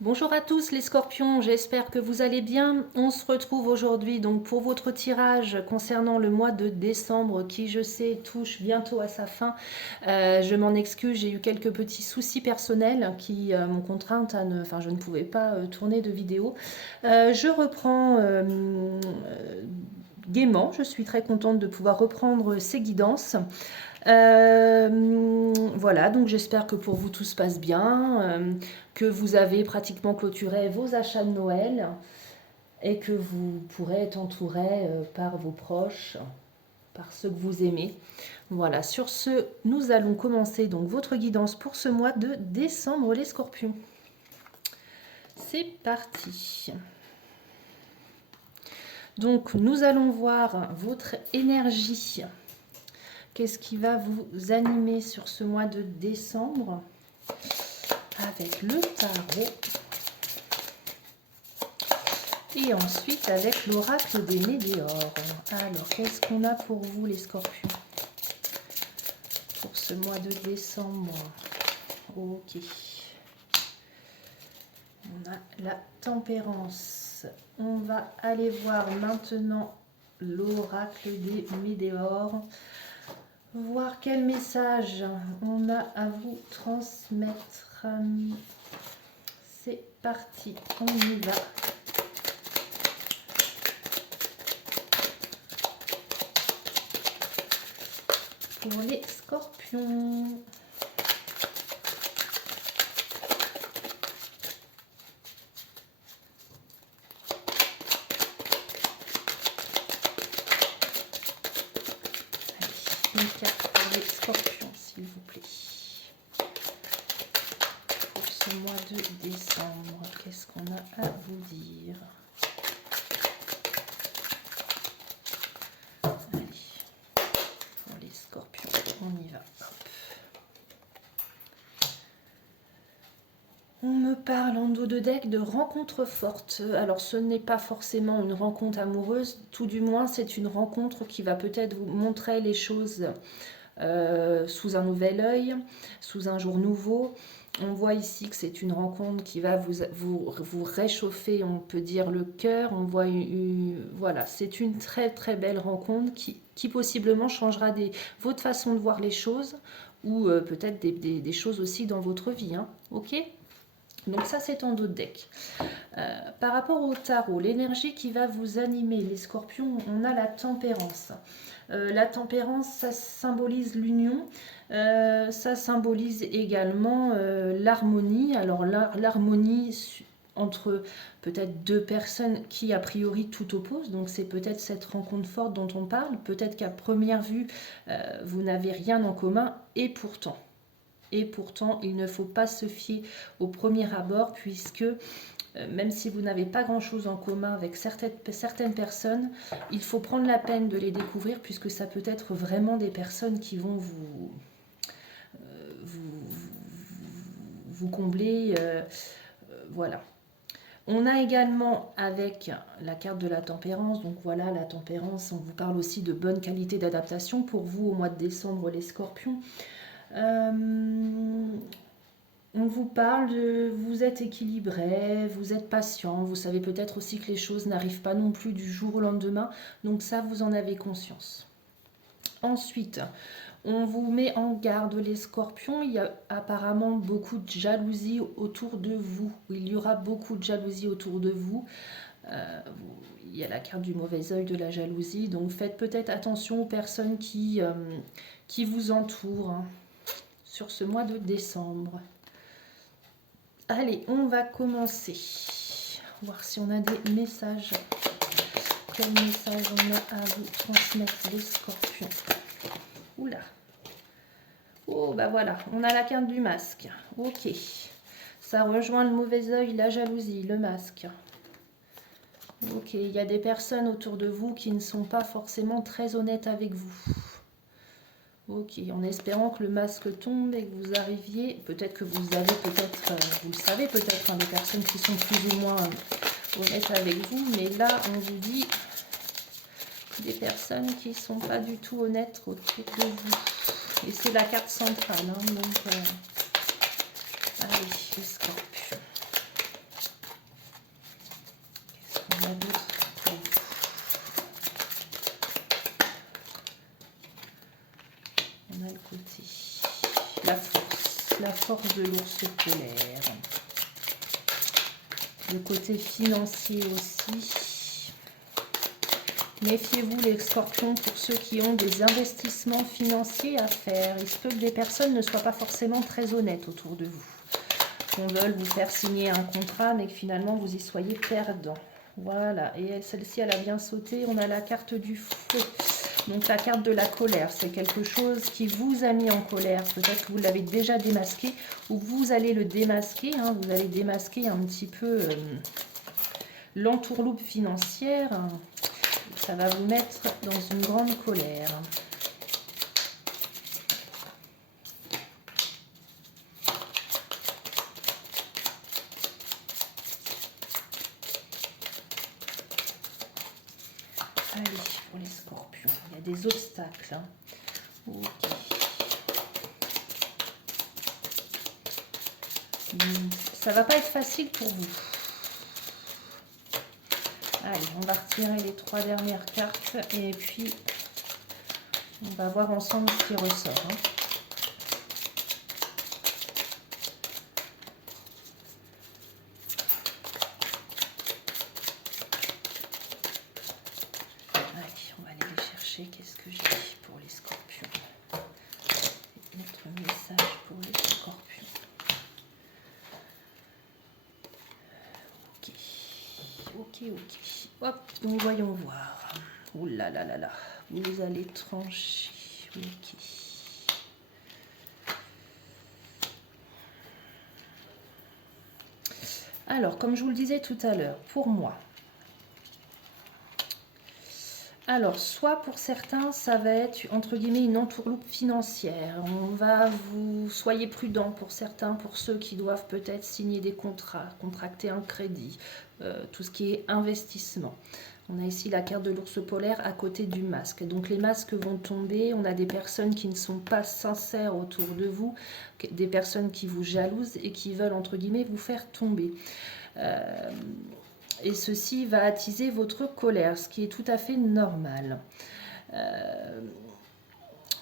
Bonjour à tous les scorpions, j'espère que vous allez bien. On se retrouve aujourd'hui donc pour votre tirage concernant le mois de décembre qui je sais touche bientôt à sa fin. Je m'en excuse, j'ai eu quelques petits soucis personnels qui m'ont contrainte à ne... Enfin je ne pouvais pas tourner de vidéo. Je reprends gaiement, je suis très contente de pouvoir reprendre ces guidances. Voilà, donc j'espère que pour vous tout se passe bien, que vous avez pratiquement clôturé vos achats de Noël et que vous pourrez être entouré par vos proches, par ceux que vous aimez. Voilà, sur ce, nous allons commencer donc votre guidance pour ce mois de décembre les scorpions. C'est parti. Donc nous allons voir votre énergie. Qu'est-ce qui va vous animer sur ce mois de décembre avec le tarot et ensuite avec l'oracle des météores. Alors, qu'est-ce qu'on a pour vous les scorpions pour ce mois de décembre? Ok. On a la tempérance. On va aller voir maintenant l'oracle des météores. Voir quel message on a à vous transmettre. C'est parti, on y va. Pour les scorpions. Allez, une carte pour les scorpions, s'il vous plaît. Pour ce mois de décembre, qu'est-ce qu'on a à vous dire? Allez, pour les scorpions, on y va. Hop. On me parle en dos de deck de rencontres fortes. Alors ce n'est pas forcément une rencontre amoureuse, tout du moins c'est une rencontre qui va peut-être vous montrer les choses sous un nouvel œil, sous un jour nouveau. On voit ici que c'est une rencontre qui va vous réchauffer, on peut dire, le cœur. On voit voilà, c'est une très très belle rencontre qui possiblement changera votre façon de voir les choses ou peut-être des choses aussi dans votre vie. Hein, ok ? Donc ça c'est en dos de deck. Par rapport au tarot, l'énergie qui va vous animer, les scorpions, on a la tempérance. La tempérance, ça symbolise l'union, ça symbolise également l'harmonie. Alors l'harmonie entre peut-être deux personnes qui a priori tout opposent, donc c'est peut-être cette rencontre forte dont on parle, peut-être qu'à première vue, vous n'avez rien en commun, et pourtant, il ne faut pas se fier au premier abord, puisque même si vous n'avez pas grand-chose en commun avec certaines personnes, il faut prendre la peine de les découvrir, puisque ça peut être vraiment des personnes qui vont vous combler. Voilà. On a également avec la carte de la tempérance, donc voilà, la tempérance, on vous parle aussi de bonne qualité d'adaptation pour vous au mois de décembre, les scorpions. On vous parle de vous êtes équilibré, vous êtes patient, vous savez peut-être aussi que les choses n'arrivent pas non plus du jour au lendemain, donc ça vous en avez conscience. Ensuite, on vous met en garde les scorpions, il y a apparemment beaucoup de jalousie autour de vous, il y aura beaucoup de jalousie autour de vous. Il y a la carte du mauvais œil de la jalousie, donc faites peut-être attention aux personnes qui vous entourent hein, sur ce mois de décembre. Allez, on va commencer. Voir si on a des messages. Quel message on a à vous transmettre, les scorpions? Oula. Oh, bah voilà, on a la carte du masque. Ok. Ça rejoint le mauvais œil, la jalousie, le masque. Ok, il y a des personnes autour de vous qui ne sont pas forcément très honnêtes avec vous. Ok, en espérant que le masque tombe et que vous arriviez, peut-être que vous avez vous le savez peut-être, hein, des personnes qui sont plus ou moins honnêtes avec vous, mais là on vous dit des personnes qui ne sont pas du tout honnêtes autour de vous. Et c'est la carte centrale, hein, donc allez, les scorpions. force de l'ours polaire. Le côté financier aussi. Méfiez-vous les scorpions pour ceux qui ont des investissements financiers à faire. Il se peut que des personnes ne soient pas forcément très honnêtes autour de vous. Qu'on veuille vous faire signer un contrat, mais que finalement vous y soyez perdant. Voilà, et celle-ci, elle a bien sauté. On a la carte du feu. Donc la carte de la colère, c'est quelque chose qui vous a mis en colère. Peut-être que vous l'avez déjà démasqué ou vous allez le démasquer. Hein. Vous allez démasquer un petit peu l'entourloupe financière. Ça va vous mettre dans une grande colère. Allez, pour les scorpions, il y a des obstacles. Hein. Ok. Ça va pas être facile pour vous. Allez, on va retirer les 3 dernières cartes et puis on va voir ensemble ce qui ressort. Hein. Qu'est-ce que j'ai pour les scorpions? Notre message pour les scorpions. Ok. Hop, donc voyons voir. Ouh là là là là. Vous allez trancher. Ok. Alors, comme je vous le disais tout à l'heure, pour moi, alors, soit pour certains, ça va être, entre guillemets, une entourloupe financière. On va vous... Soyez prudents pour certains, pour ceux qui doivent peut-être signer des contrats, contracter un crédit, tout ce qui est investissement. On a ici la carte de l'ours polaire à côté du masque. Donc les masques vont tomber, on a des personnes qui ne sont pas sincères autour de vous, des personnes qui vous jalousent et qui veulent, entre guillemets, vous faire tomber. Et ceci va attiser votre colère, ce qui est tout à fait normal.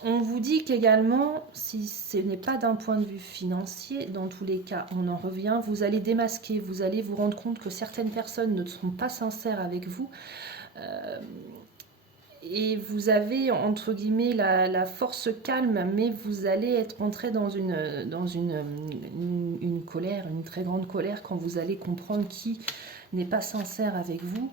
On vous dit qu'également, si ce n'est pas d'un point de vue financier, dans tous les cas, on en revient, vous allez démasquer, vous allez vous rendre compte que certaines personnes ne sont pas sincères avec vous. Et vous avez, entre guillemets, la force calme, mais vous allez être entré dans une colère, une très grande colère, quand vous allez comprendre qui n'est pas sincère avec vous.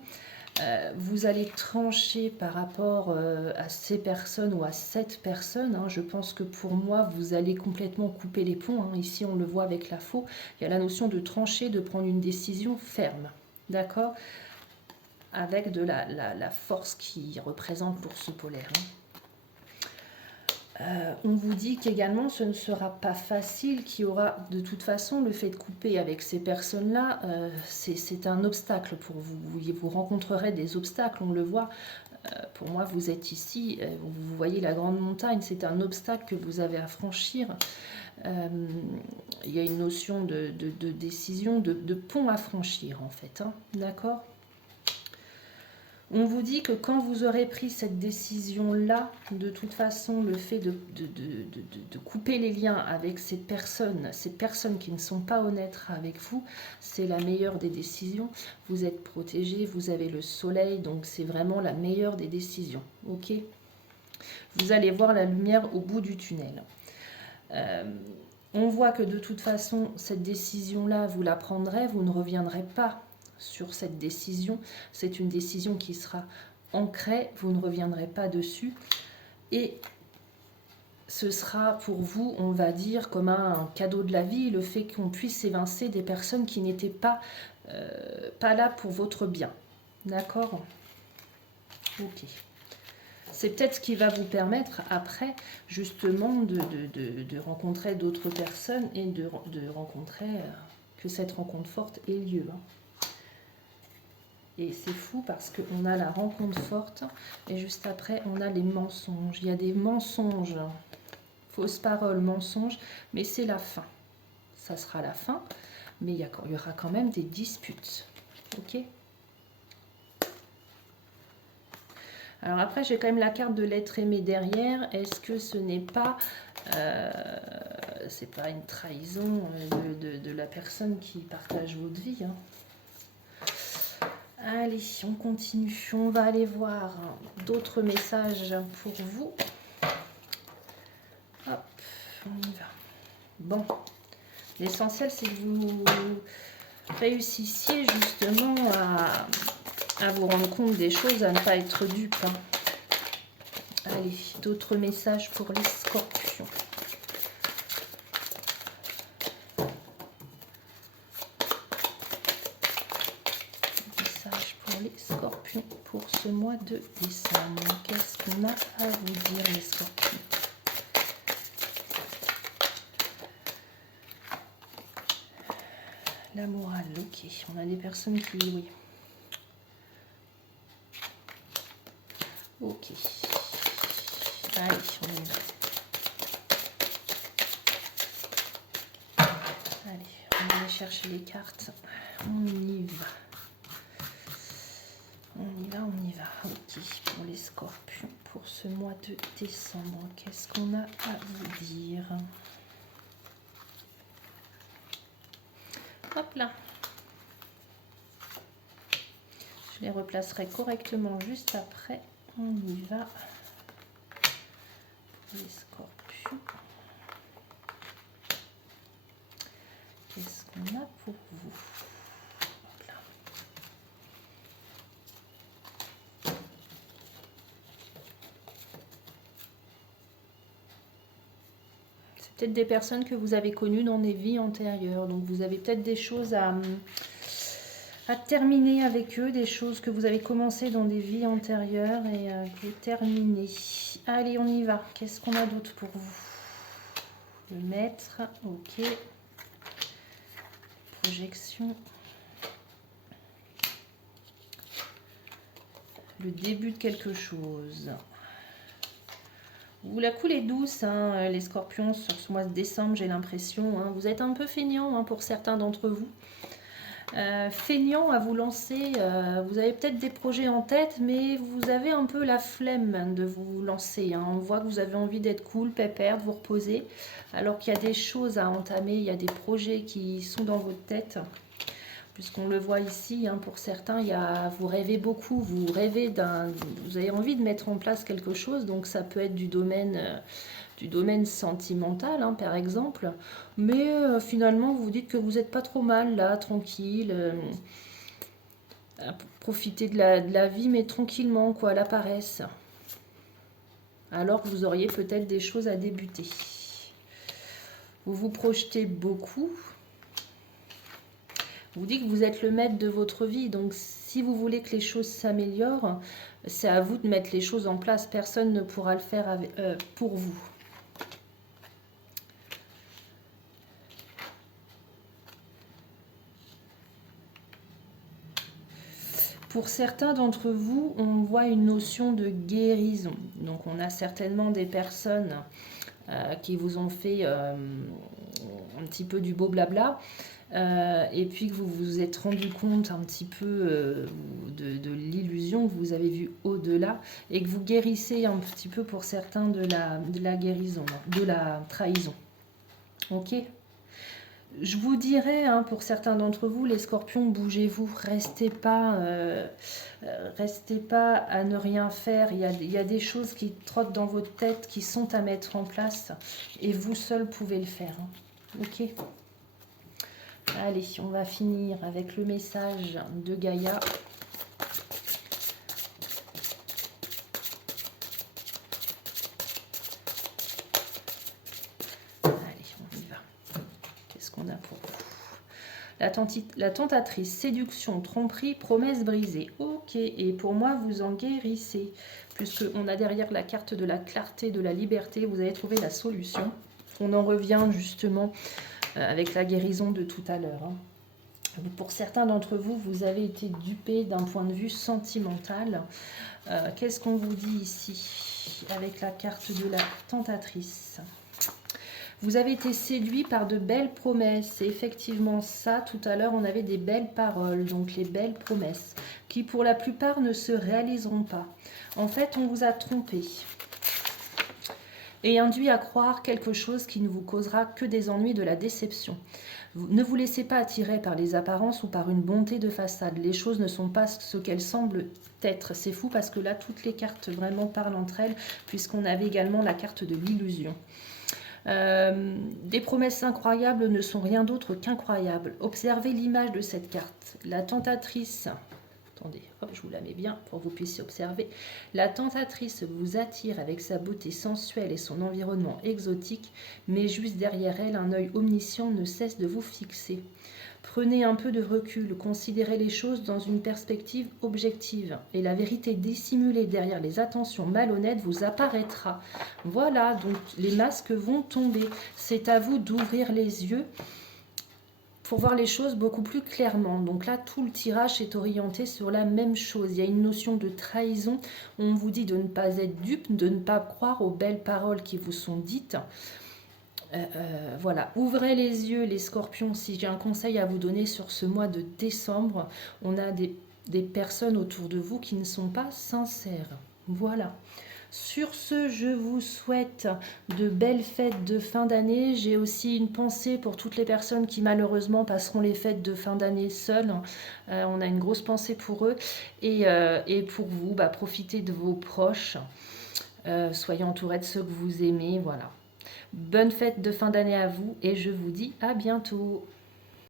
Vous allez trancher par rapport à ces personnes ou à cette personne. Hein. Je pense que pour moi, vous allez complètement couper les ponts. Hein. Ici, on le voit avec la faux. Il y a la notion de trancher, de prendre une décision ferme. D'accord ? Avec de la force qui représente l'ours polaire. Hein. On vous dit qu'également ce ne sera pas facile, qu'il y aura de toute façon le fait de couper avec ces personnes-là, c'est un obstacle pour vous. Vous rencontrerez des obstacles, on le voit. Pour moi, vous êtes ici, vous voyez la grande montagne, c'est un obstacle que vous avez à franchir. Il y a une notion de décision, de pont à franchir en fait. Hein, d'accord ? On vous dit que quand vous aurez pris cette décision-là, de toute façon, le fait de couper les liens avec ces personnes qui ne sont pas honnêtes avec vous, c'est la meilleure des décisions. Vous êtes protégé, vous avez le soleil, donc c'est vraiment la meilleure des décisions. Ok ? Vous allez voir la lumière au bout du tunnel. On voit que de toute façon, cette décision-là, vous la prendrez, vous ne reviendrez pas sur cette décision. C'est une décision qui sera ancrée, vous ne reviendrez pas dessus. Et ce sera pour vous, on va dire, comme un cadeau de la vie, le fait qu'on puisse évincer des personnes qui n'étaient pas là pour votre bien. D'accord ? Ok. C'est peut-être ce qui va vous permettre après, justement, de rencontrer d'autres personnes et de rencontrer, que cette rencontre forte ait lieu. Hein. Et c'est fou parce qu'on a la rencontre forte et juste après, on a les mensonges. Il y a des mensonges, fausses paroles, mensonges, mais c'est la fin. Ça sera la fin, mais il y aura quand même des disputes. Ok ? Alors après, j'ai quand même la carte de l'être aimé derrière. Est-ce que ce n'est pas c'est pas une trahison de la personne qui partage votre vie. Hein. Allez, on continue. On va aller voir d'autres messages pour vous. Hop, on y va. Bon, l'essentiel, c'est que vous réussissiez justement à vous rendre compte des choses, à ne pas être dupe. Hein. Allez, d'autres messages pour les scorpions. Message pour les scorpions pour ce mois de décembre. Qu'est-ce qu'on a à vous dire, les scorpions? La morale, ok. On a des personnes qui... Oui. Ok. Allez, on y va. Allez, on va aller chercher les cartes. On y va. On y va, on y va. Ok, pour les scorpions, pour ce mois de décembre, qu'est-ce qu'on a à vous dire? Hop là. Je les replacerai correctement juste après. On y va. Les scorpions. Qu'est-ce qu'on a pour vous? Hop là. C'est peut-être des personnes que vous avez connues dans des vies antérieures. Donc vous avez peut-être des choses à terminer avec eux, des choses que vous avez commencé dans des vies antérieures et que vous terminez. Allez, on y va. Qu'est-ce qu'on a d'autre pour vous? Le maître, ok. Projection. Le début de quelque chose. Vous la coulez douce, hein, les scorpions, sur ce mois de décembre, j'ai l'impression. Hein. Vous êtes un peu feignants hein, pour certains d'entre vous. Feignant à vous lancer, vous avez peut-être des projets en tête, mais vous avez un peu la flemme de vous lancer. Hein. On voit que vous avez envie d'être cool, pépère, de vous reposer, alors qu'il y a des choses à entamer, il y a des projets qui sont dans votre tête. Puisqu'on le voit ici, hein, pour certains, vous rêvez beaucoup, vous avez envie de mettre en place quelque chose, donc ça peut être du domaine sentimental, hein, par exemple, mais finalement, vous vous dites que vous n'êtes pas trop mal, là, tranquille, à profiter de la vie, mais tranquillement, quoi, à la paresse, alors que vous auriez peut-être des choses à débuter. Vous vous projetez beaucoup. Vous dites que vous êtes le maître de votre vie, donc si vous voulez que les choses s'améliorent, c'est à vous de mettre les choses en place. Personne ne pourra le faire pour vous. Pour certains d'entre vous, on voit une notion de guérison. Donc on a certainement des personnes qui vous ont fait un petit peu du beau blabla. Et puis que vous vous êtes rendu compte un petit peu de l'illusion que vous avez vue au-delà et que vous guérissez un petit peu pour certains de la guérison, de la trahison. Ok ? Je vous dirais, hein, pour certains d'entre vous, les scorpions, bougez-vous, restez pas à ne rien faire. Il y a des choses qui trottent dans votre tête, qui sont à mettre en place et vous seul pouvez le faire. Hein. Ok ? Allez, on va finir avec le message de Gaïa. Allez, on y va. Qu'est-ce qu'on a pour vous? La tentatrice, séduction, tromperie, promesse brisée. Ok, et pour moi, vous en guérissez. Puisqu'on a derrière la carte de la clarté, de la liberté, vous avez trouvé la solution. On en revient justement avec la guérison de tout à l'heure. Hein. Pour certains d'entre vous, vous avez été dupés d'un point de vue sentimental. Qu'est-ce qu'on vous dit ici avec la carte de la tentatrice? Vous avez été séduit par de belles promesses. C'est effectivement ça. Tout à l'heure, on avait des belles paroles, donc les belles promesses, qui pour la plupart ne se réaliseront pas. En fait, on vous a trompé. et induit à croire quelque chose qui ne vous causera que des ennuis, de la déception. Ne vous laissez pas attirer par les apparences ou par une bonté de façade. Les choses ne sont pas ce qu'elles semblent être. C'est fou parce que là, toutes les cartes vraiment parlent entre elles, puisqu'on avait également la carte de l'illusion. Des promesses incroyables ne sont rien d'autre qu'incroyables. Observez l'image de cette carte. La tentatrice... Attendez, hop, je vous la mets bien pour que vous puissiez observer. La tentatrice vous attire avec sa beauté sensuelle et son environnement exotique, mais juste derrière elle, un œil omniscient ne cesse de vous fixer. Prenez un peu de recul, considérez les choses dans une perspective objective, et la vérité dissimulée derrière les attentions malhonnêtes vous apparaîtra. Voilà, donc les masques vont tomber. C'est à vous d'ouvrir les yeux pour voir les choses beaucoup plus clairement. Donc là, tout le tirage est orienté sur la même chose. Il y a une notion de trahison. On vous dit de ne pas être dupe, de ne pas croire aux belles paroles qui vous sont dites. Voilà, ouvrez les yeux les scorpions. Si j'ai un conseil à vous donner sur ce mois de décembre, on a des personnes autour de vous qui ne sont pas sincères. Voilà. Sur ce, je vous souhaite de belles fêtes de fin d'année. J'ai aussi une pensée pour toutes les personnes qui malheureusement passeront les fêtes de fin d'année seules. On a une grosse pensée pour eux. Et pour vous, profitez de vos proches. Soyez entourés de ceux que vous aimez. Voilà. Bonne fête de fin d'année à vous et je vous dis à bientôt.